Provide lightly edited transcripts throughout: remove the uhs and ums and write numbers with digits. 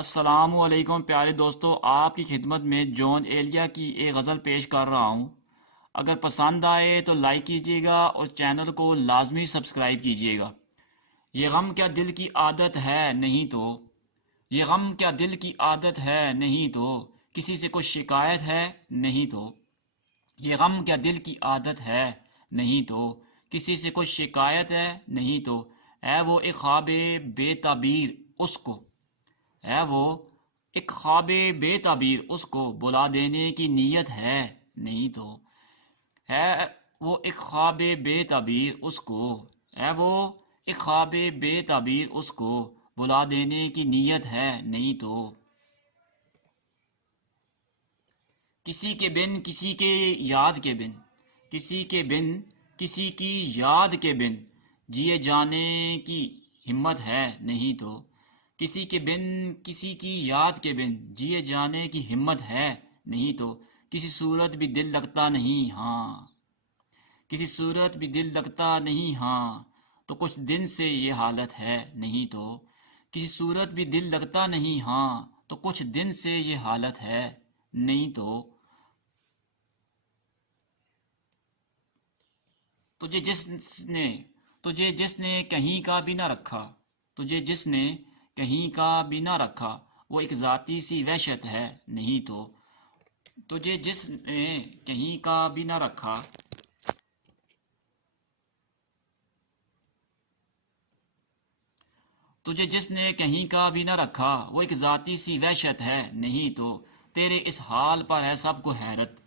السلام علیکم پیارے دوستو، آپ کی خدمت میں جون ایلیا کی ایک غزل پیش کر رہا ہوں۔ اگر پسند آئے تو لائک کیجیے گا اور چینل کو لازمی سبسکرائب کیجیے گا۔ یہ غم کیا دل کی عادت ہے نہیں تو، یہ غم کیا دل کی عادت ہے نہیں تو، کسی سے کوئی شکایت ہے نہیں تو، یہ غم کیا دل کی عادت ہے نہیں تو، کسی سے کوئی شکایت ہے نہیں تو، ہے وہ ایک خواب بے تعبیر اس کو، ہے وہ ایک خواب بے تعبیر اس کو بلا دینے کی نیت ہے نہیں تو، ہے وہ ایک خواب بے تعبیر اس کو، ہے وہ ایک خواب بے تعبیر اس کو بلا دینے کی نیت ہے نہیں تو، کسی کے بن کسی کے یاد کے بن، کسی کے بن کسی کی یاد کے بن جیے جانے کی ہمت ہے نہیں تو، کسی کے بن کسی کی یاد کے بن جیے جانے کی ہمت ہے نہیں تو، کسی صورت بھی دل لگتا نہیں ہاں، کسی صورت بھی دل لگتا نہیں ہاں، تو کچھ دن سے یہ حالت ہے نہیں تو، کسی صورت بھی دل لگتا نہیں ہاں، تو کچھ دن سے یہ حالت ہے نہیں تو، تجھے جس نے کہیں کا بھی نہ رکھا، تجھے جس نے کہیں کا بھی نہ رکھا، وہ ایک ذاتی سی وحشت ہے نہیں تو، تجھے جس نے کہیں کا بھی نہ رکھا، تجھے جس نے کہیں کا بھی نہ رکھا، وہ ایک ذاتی سی وحشت ہے نہیں تو، تیرے اس حال پر ہے سب کو حیرت،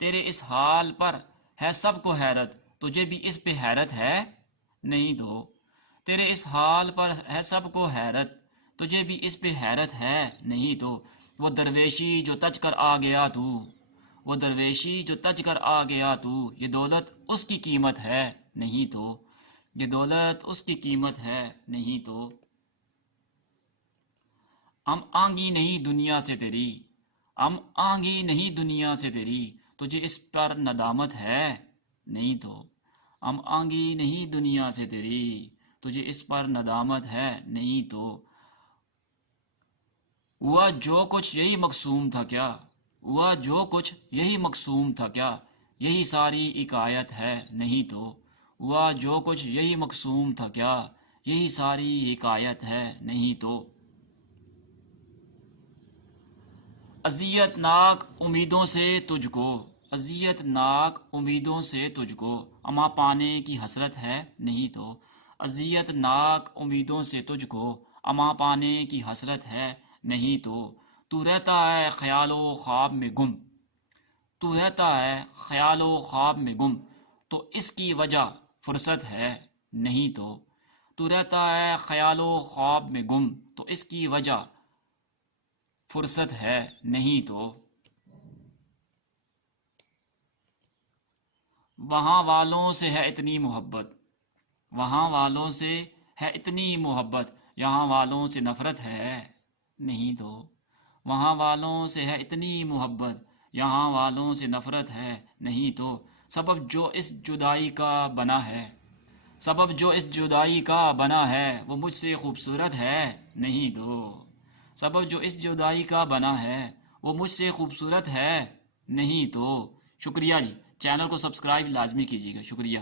تیرے اس حال پر ہے سب کو حیرت، تجھے بھی اس پہ حیرت ہے نہیں تو، تیرے اس حال پر ہے سب کو حیرت، تجھے بھی اس پہ حیرت ہے نہیں تو، وہ درویشی جو تج کر آ گیا تو، وہ درویشی جو تج کر آ گیا تو، یہ دولت اس کی قیمت ہے نہیں تو، یہ دولت اس کی قیمت ہے نہیں تو، ہم آنگی نہیں دنیا سے تیری، ہم آنگی نہیں دنیا سے تیری، تجھے اس پر ندامت ہے نہیں تو، ہم آنگی نہیں دنیا سے تیری، تجھے اس پر ندامت ہے نہیں تو، ہوا جو کچھ یہی مقصوم تھا کیا، ہوا جو کچھ یہی مقصوم تھا کیا، یہی ساری حکایت ہے نہیں تو، ہوا جو کچھ یہی مقصوم تھا کیا، یہی ساری حکایت ہے نہیں تو، اذیت ناک امیدوں سے تجھ کو، اذیت ناک امیدوں سے تجھ کو اما پانے کی حسرت ہے نہیں تو، اذیت ناک امیدوں سے تجھ کو اما پانے کی حسرت ہے نہیں تو رہتا ہے خیال و خواب میں گم، تو رہتا ہے خیال و خواب میں گم، تو اس کی وجہ فرصت ہے نہیں تو رہتا ہے خیال و خواب میں گم، تو اس کی وجہ فرصت ہے نہیں تو، وہاں والوں سے ہے اتنی محبت، وہاں والوں سے ہے اتنی محبت، یہاں والوں سے نفرت ہے نہیں تو، وہاں والوں سے ہے اتنی محبت، یہاں والوں سے نفرت ہے نہیں تو، سبب جو اس جدائی کا بنا ہے، سبب جو اس جدائی کا بنا ہے، وہ مجھ سے خوبصورت ہے نہیں تو، سبب جو اس جدائی کا بنا ہے، وہ مجھ سے خوبصورت ہے نہیں تو، شکریہ جی، چینل کو سبسکرائب لازمی کیجیے گا، شکریہ۔